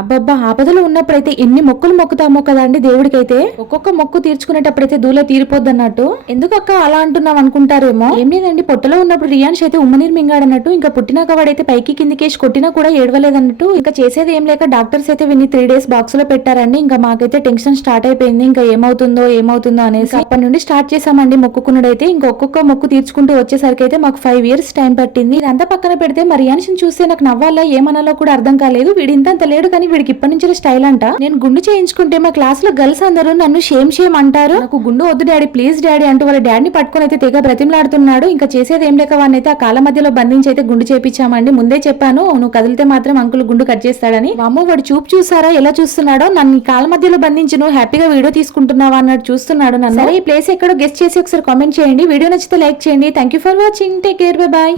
అబ్బబ్బా ఆపదలో ఉన్నప్పుడైతే ఎన్ని మొక్కులు మొక్కుతామో కదా అండి దేవుడికైతే. ఒక్కొక్క మొక్కు తీర్చుకునేటప్పుడైతే దూల తీరిపోద్ది అన్నట్టు ఎందుకు అక్క అలా అంటున్నావు అనుకుంటారేమో? ఏం లేదండి పొట్టలో ఉన్నప్పుడు రియాన్స్ అయితే ఉమ్మనీరు మింగాడన్నట్టు ఇంకా పుట్టినాక వాడైతే పైకి కిందికేసి కొట్టినా కూడా ఏడవలేదన్నట్టు. ఇంకా చేసేది ఏం లేక డాక్టర్స్ అయితే విని త్రీ డేస్ బాక్స్లో పెట్టారండి. ఇంకా మాకైతే టెన్షన్ స్టార్ట్ అయిపోయింది. ఇంకా ఏమవుతుందో ఏమవుతుందో అనేసి. అప్పటి నుండి స్టార్ట్ చేసామండి మొక్కుకున్నడైతే ఇంకా ఒక్కొక్క మొక్కు తీర్చుకుంటూ వచ్చేసరికి అయితే మాకు ఫైవ్ ఇయర్స్ టైం పట్టింది. ఇదంతా పక్కన పెడితే మరి రియాన్షన్ చూస్తే నాకు నవ్వాలా ఏమనాలో కూడా అర్థం కాలేదు. వీడి ఇంత లేడు కానీ వీడికి ఇప్పటి నుంచి స్టైల్ అంట. నేను గుండు చేయించుకుంటే మా క్లాస్లో గర్ల్స్ అందరూ నన్ను షేమ్ షేమ్ అంటారు. నాకు గుండు వద్దు డాడీ ప్లీజ్ డాడీ అంటూ వాళ్ళ డాడీని పట్టుకొని అయితే తెగ బ్రతిమలాడుతున్నాడు. ఇంకా చేసేది ఏం లేక వాడిని అయితే ఆ కాల మధ్యలో బంధించి అయితే గుండు చేపించామండి. ముందే చెప్పాను నువ్వు కదిలితే మాత్రం అంకుల్ గుండు కట్ చేస్తాడని. అమ్మో వాడు చూపు చూసారా? ఎలా చూస్తున్నాడో? నన్ను ఈ కాల మధ్యలో బంధించి నువ్వు హ్యాపీగా వీడియో తీసుకుంటున్నావా? అన్నట్టు చూస్తున్నాడు నన్ను. ఈ ప్లేస్ ఎక్కడో గెస్ట్ చేసి ఒకసారి కామెంట్ చేయండి. వీడియో నచ్చితే లైక్ చేయండి. Thank you for watching take care bye bye